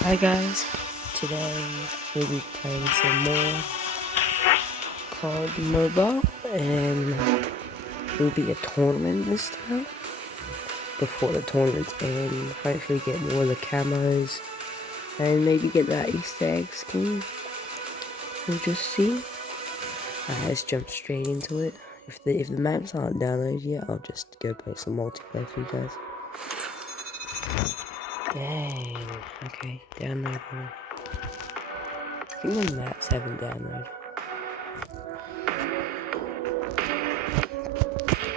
Hi guys, today we'll be playing some more COD Mobile and it'll be a tournament this time. Before the tournaments end, hopefully get more of the camos and maybe get that Easter egg skin. We'll just see. Let's jump straight into it. If the maps aren't downloaded yet, I'll just go play some multiplayer for you guys. Dang, okay, download one. I think the maps haven't downloaded.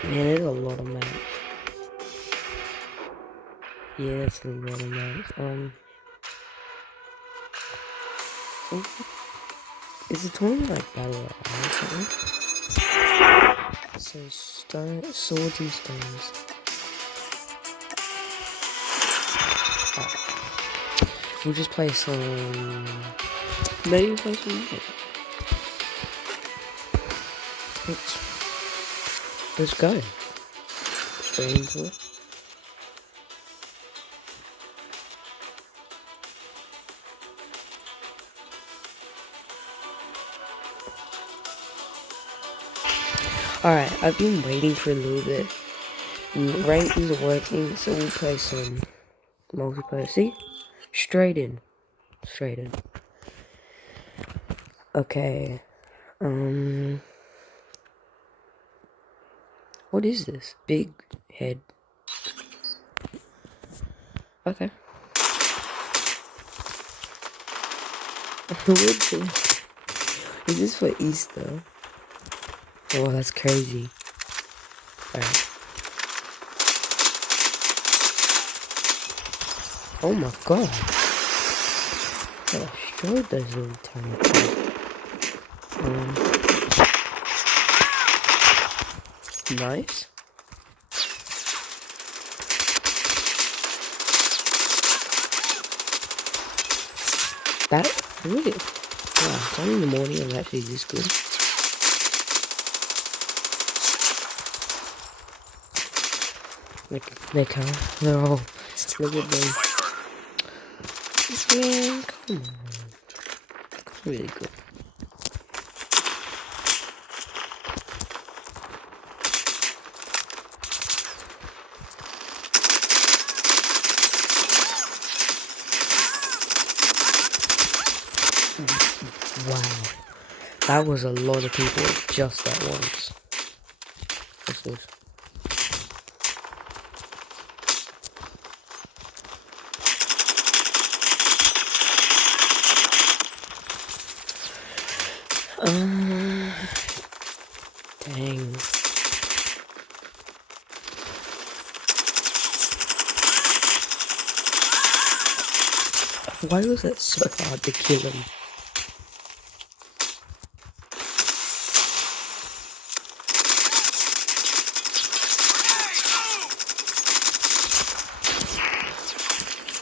Man, there's a lot of maps. Yeah, that's a lot of maps. So is the tournament like battle royale or something? So swords and stones. Alright. We'll just play some. Maybe play some music. Let's go. Straight into it. Alright, I've been waiting for a little bit. Rank isn't working, so we'll play some multiplayer. See? Straight in. Straight in. Okay. What is this? Big head. Okay. Is this for Easter? Oh, that's crazy. Alright. Oh my god. I destroyed those little tiny things. Nice. That really. Wow, it's only in the morning and actually this good. They can't. No. Look at them. Man, come on. Really good. Wow. That was a lot of people just at once. What's this? Dang. Why was it so hard to kill him?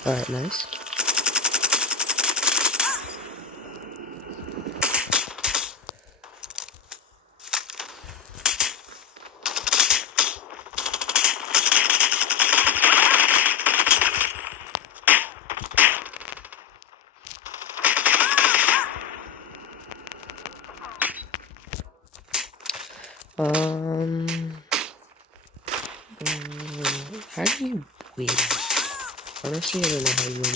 Alright, nice. How do you win? Honestly, I don't know how you win.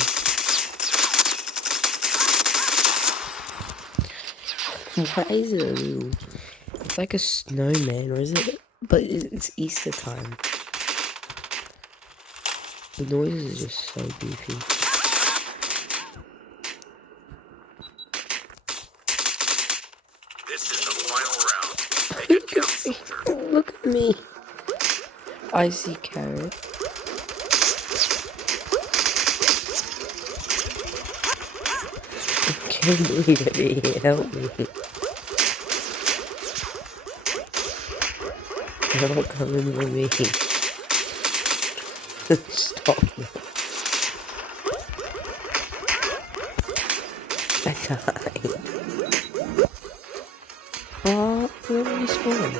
Why is it a little... It's like a snowman, or is it? But it's Easter time. The noises are just so goofy. This is the final round. Make it count, soldier. Look at me. Icy carrot. I can't believe it. Help me. They're not coming for me. Stop it. I died. Oh, where did we spawn?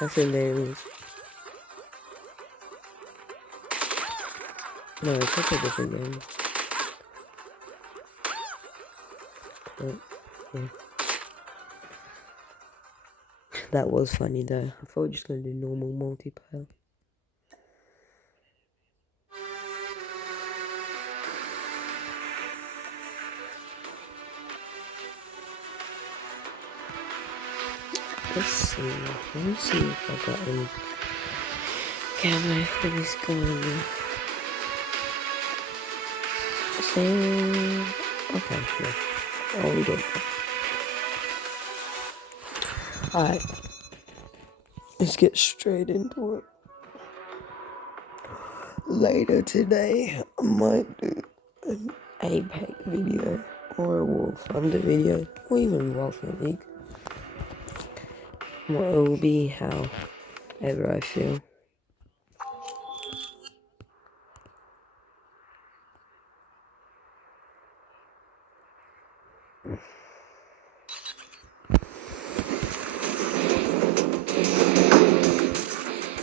That's hilarious. No, it's such a different game. But, yeah. That was funny though. I thought we were just gonna do normal multiplayer. Let's see. Let me see if I got any camo for this gun. So, okay, yeah. Oh, we did. Alright. Let's get straight into it. Later today, I might do an Apex video, or a War Thunder video, or even Wolfman League. What it will be, however I feel.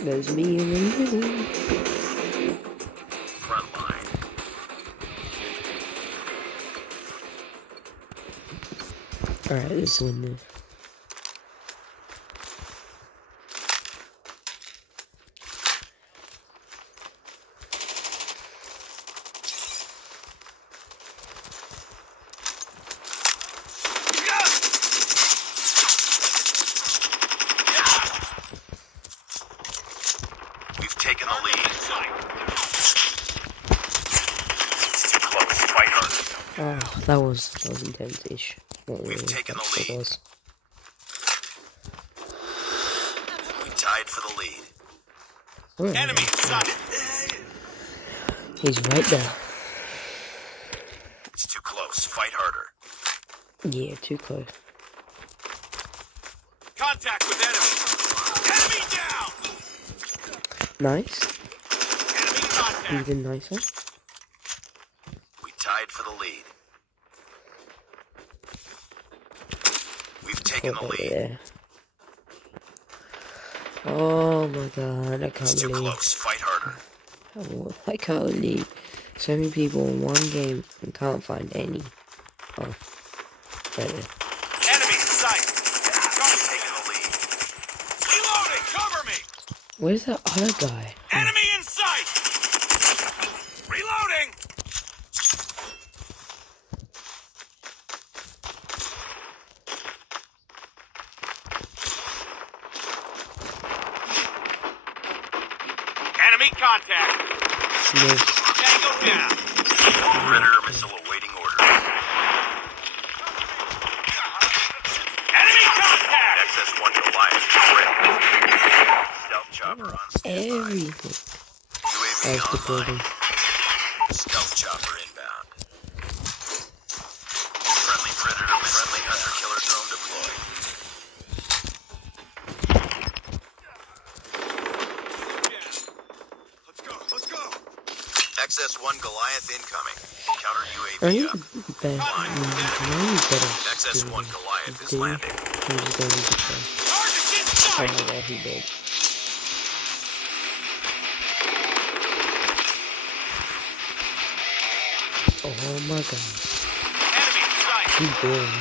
There's me in the middle. Front line. Alright, let's win this. We've taken the lead. It's too close. Fight harder. Oh, that was intense-ish. Not really. We've taken the That's what it lead. was. We tied for the lead. Where? Enemy sighted. He's right there. It's too close. Fight harder. Yeah, too close. Contact with enemy. Enemy down. Nice. Enemy contact. Even nicer. We tied for the lead. We've taken the lead. Yeah. Oh my god, I It's can't too believe. close. Fight harder. I can't believe so many people in one game and can't find any. Oh, right there. Enemy in sight. We've taken the lead. Reloading. Cover me. Where's that other guy? Enemy in sight. Reloading. Enemy contact. Yes. Tango down. Predator missile awaiting orders. Enemy contact. XS-1 Goliath. Stealth chopper on standby. Everything. UAV That's the online. building. Stealth chopper inbound. Friendly predator. Friendly hunter killer drone deployed. Let's go. XS-1 Goliath incoming. Counter I UAV need up. better. XS-1 Goliath is landing. I'm just going to play. Target in Oh sight. my god, he did. Oh my god. Enemy in sight. He's doing.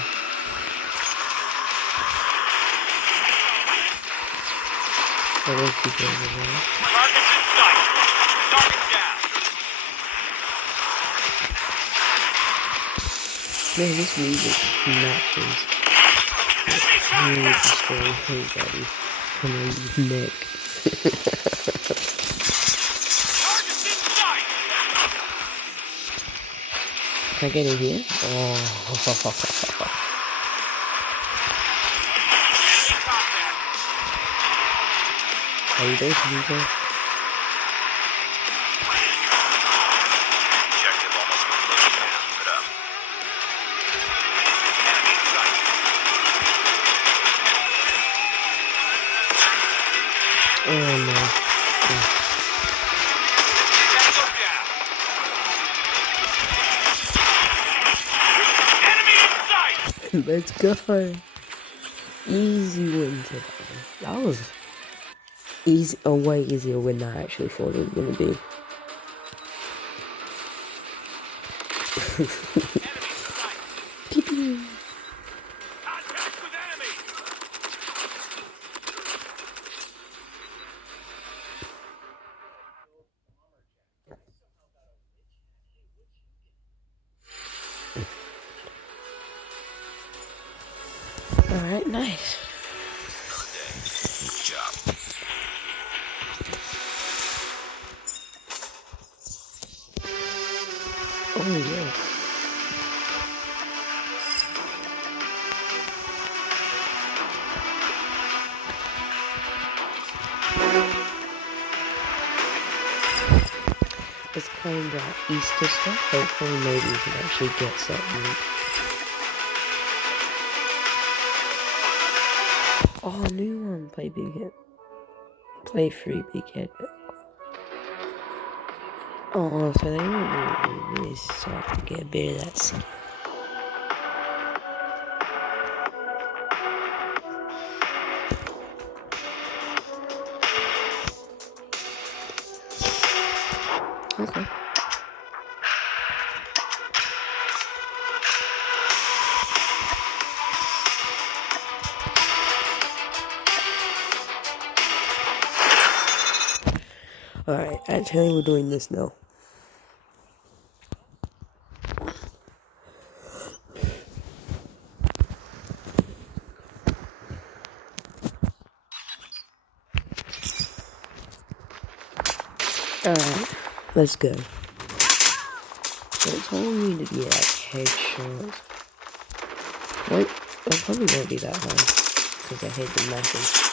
Oh, those people over there. Target in sight. Target down. Man, this music matches. Enemy Really contact. destroying everybody from his neck. Target in sight. Can I get in here? Oh. Enemy contact. How you doing, Nico? Objective almost complete. Keep it up. Enemy in sight. Oh no. Tango down. Enemy in sight. Let's go. Easy win today. That was easy, a way easier win than I actually thought it was gonna be. Pew pew. Contact with enemy. Alright, nice. Another day. Good job. Oh yeah. Let's claim that Easter stuff. Hopefully maybe we can actually get something. Oh, new one. Play big hit. Play free big hit. Oh, so they want me to do this so I can get a bit of that seed. Okay. Alright, actually we're doing this now. Alright, let's go. So it's all need to be like headshots. Wait, I probably won't be that high. Because I hate the matches.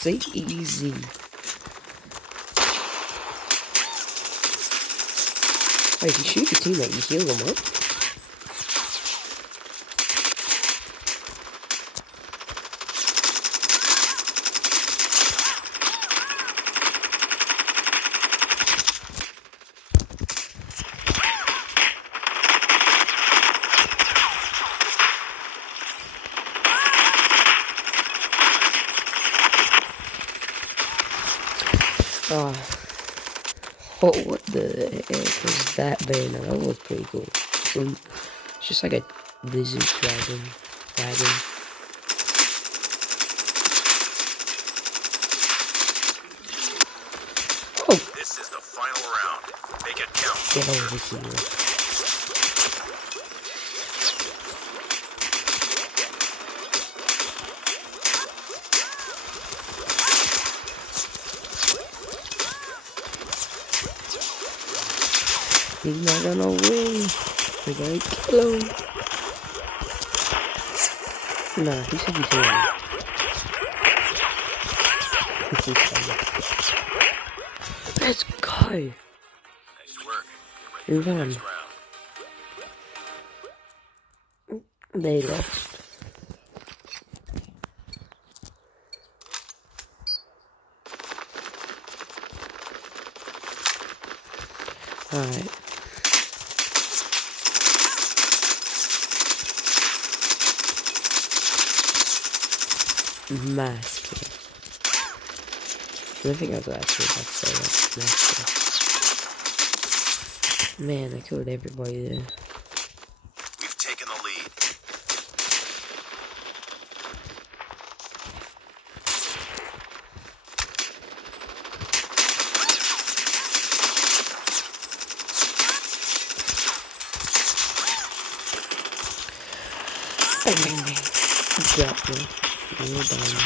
Say easy. Wait, if you shoot your teammate, you heal them up? Oh, what the heck was that banner? That was pretty cool. It's just like a lizard dragon. Oh! This is the final round. Make it count. Get over here. He's not gonna win. We're gonna kill him. Nah, he should be here. Let's go. Nice work. We Get ready for the won. next round. They lost. Alright. Master. I think I was actually about to say that. Master. Man, I killed everybody there. We've taken the lead. Bang, bang, bang. Drop me. You're done.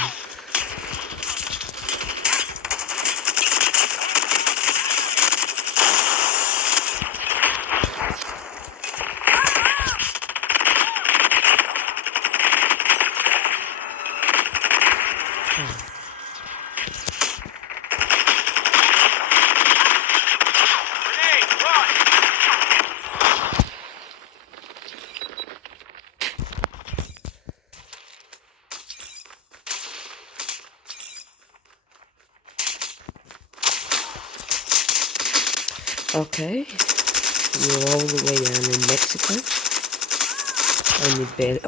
Grenade, run! Okay. You're all the way down in Mexico. And you bet.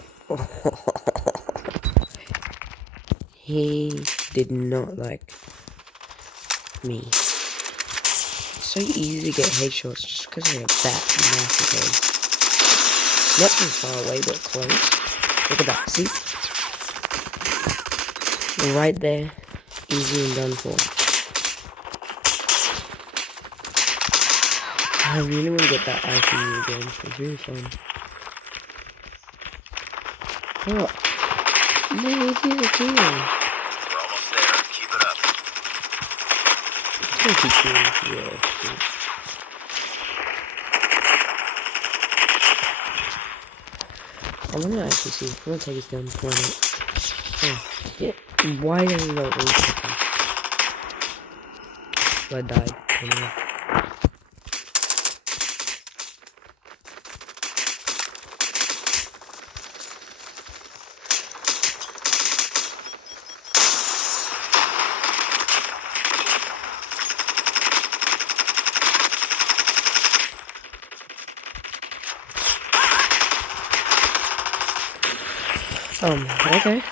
He did not like me. It's so easy to get headshots just because I have that massive head. Not from far away, but close. Look at that, see? Right there. Easy and done for. I really want to get that ICU again. It's really fun. Oh. No, he disappeared. We're almost there. Keep it up. It's gonna keep doing it. Yeah, shit. I wanna actually see. I'm gonna take his gun. Why not? Oh, shit. Why did he not reach him? I died. Anyway. Okay.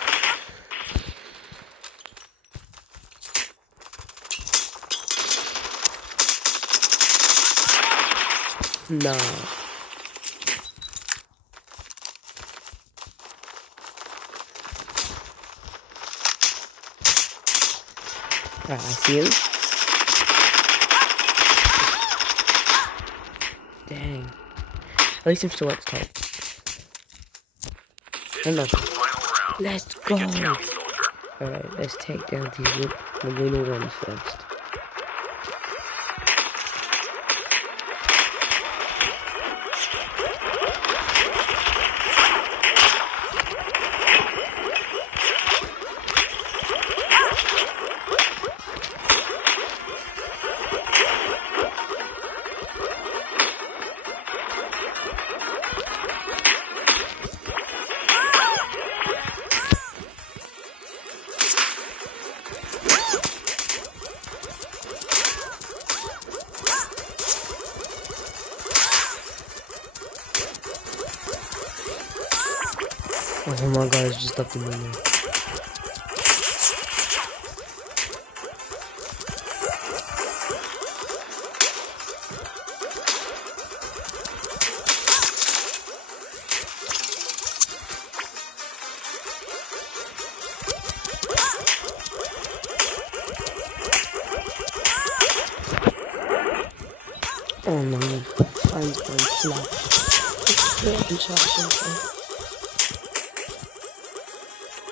Nah. Alright, I see him. Dang. At least I'm still at the top. This is the final round. Let's go. Make it count, soldier. Alright, let's take down these little ones first. Oh my god, it's just up in the middle. Oh no, I'm going flat.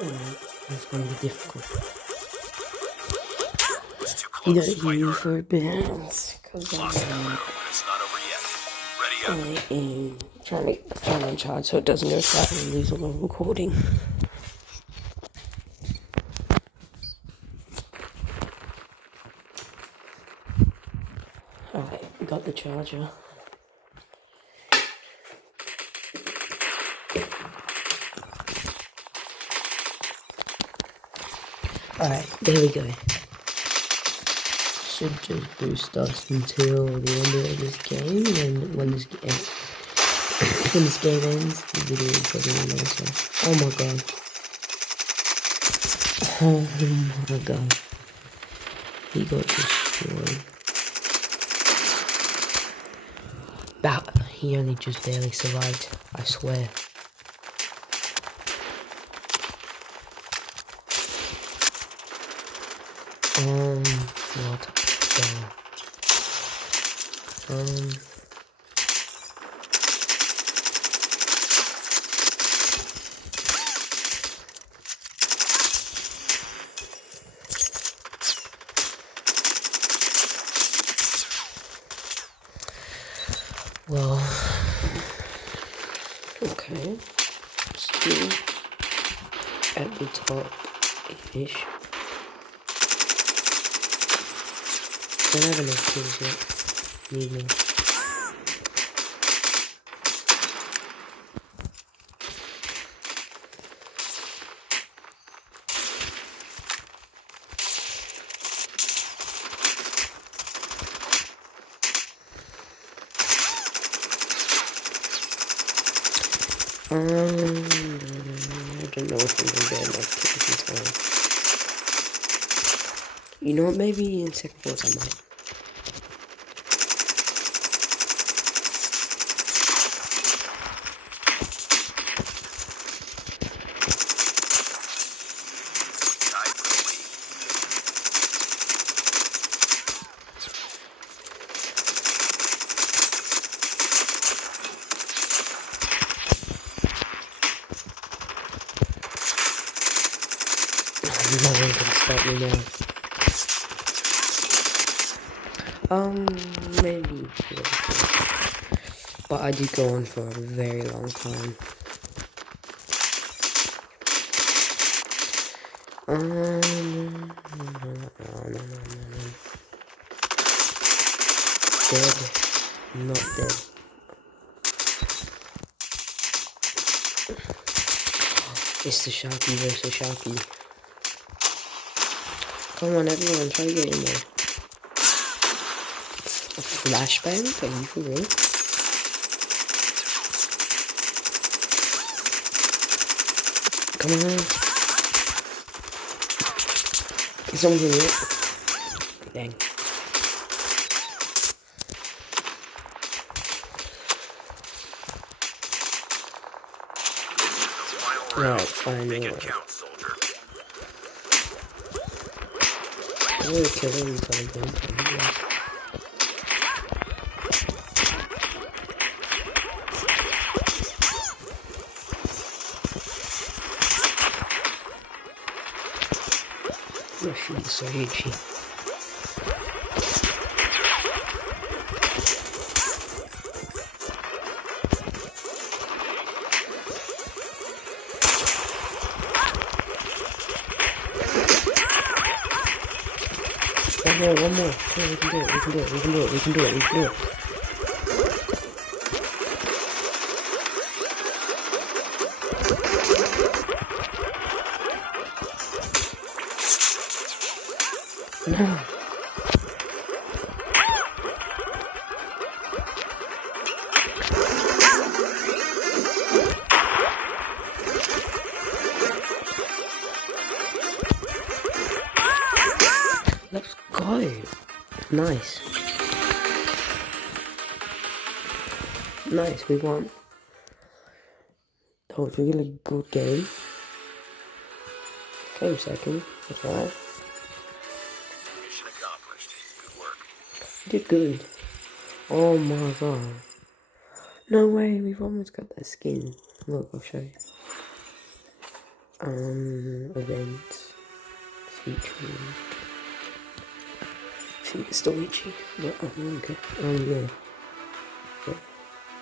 Alright, that's gonna be difficult. It's too You close. gotta hear you for a bit, cause Lost that round, but it's not over yet. Ready up. I am trying to find my charge so it doesn't go flat and lose on the recording. Alright, got the charger. Alright, there we go. Should just boost us until the end of this game, and when this game ends, the video is probably end also. Oh my god. Oh my god. He got destroyed. He only just barely survived, I swear. What the... Well, okay, still at the top-ish. Don't have enough kills yet, need more. I don't know if I'm gonna get enough kills in time. You know what? Maybe in second course I might. Tied for the lead. No one can stop me now. Maybe. But I did go on for a very long time. No. Dead. Not dead. It's the Sharky versus the Sharky. Come on, everyone, try to get in there. A flashbang? Are you for real? Come on. Is someone in it? Dang. Alright, fine. Make it count, soldier. I'm gonna kill him something. My feet are so itchy. One more. Come on, we can do it, we can do it, we can do it, we can do it, we can do it. No. Let's go. Nice. Nice, we won. That was really a good game. Came second, that's alright. Mission accomplished. Good work. We did good. Oh my god. No way, we've almost got that skin. Look, I'll show you. Events. Featuring. See, it's still itchy, but okay. Yeah. But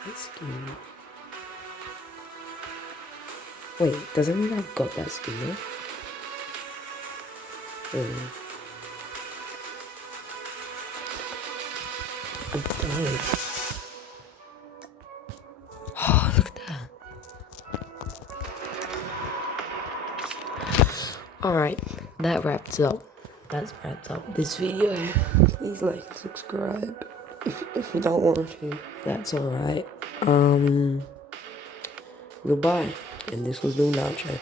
that skin. Wait, does that mean I've got that skin now? I'm dying. Oh, look at that. Alright, that wraps up. That's wrapped up this video. Please like and subscribe. If you don't want to, that's alright. Goodbye. And this was New Nacho.